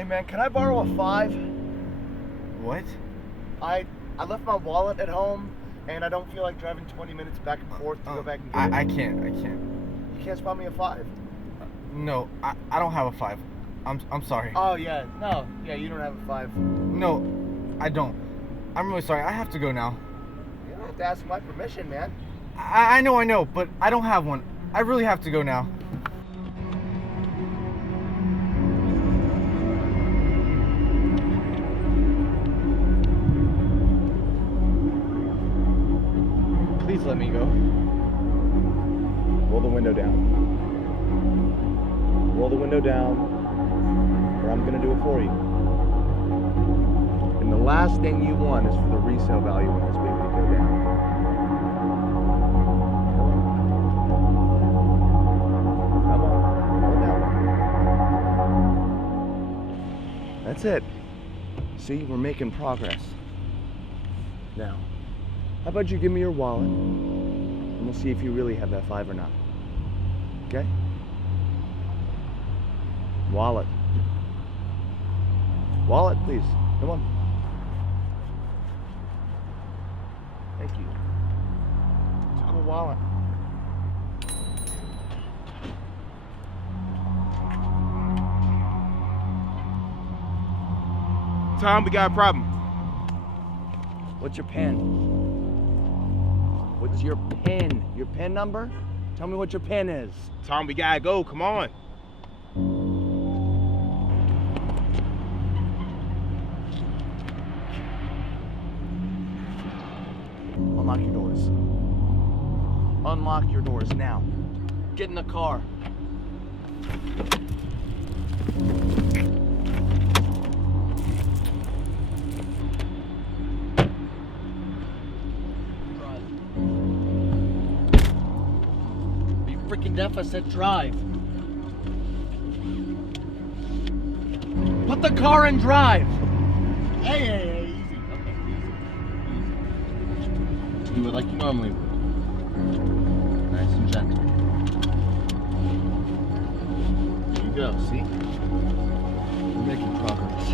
Hey man, can I borrow a 5? What? I left my wallet at home, and I don't feel like driving 20 minutes back and forth to go back and get it. I can't. You can't spot me a 5? No, I don't have a 5. I'm sorry. Oh yeah, no, yeah, you don't have a 5. No, I don't. I'm really sorry. I have to go now. You don't have to ask my permission, man. I know, but I don't have one. I really have to go now. Please let me go. Roll the window down. Roll the window down, or I'm gonna do it for you. And the last thing you want is for the resale value on this baby to go down. Come on, roll down. That's it. See, we're making progress. Now, how about you give me your wallet, and we'll see if you really have that 5 or not. Okay? Wallet. Wallet, please. Come on. Thank you. It's a cool wallet. Tom, we got a problem. What's your pen? What's your pen? Your pen number? Tell me what your pen is. Tom, we gotta go. Come on. Unlock your doors. Unlock your doors now. Get in the car. Are you freaking deaf? I said drive. Put the car in drive. Hey, easy. Okay, easy. Do it like you normally would. Nice and gentle. There you go, see? We're making progress.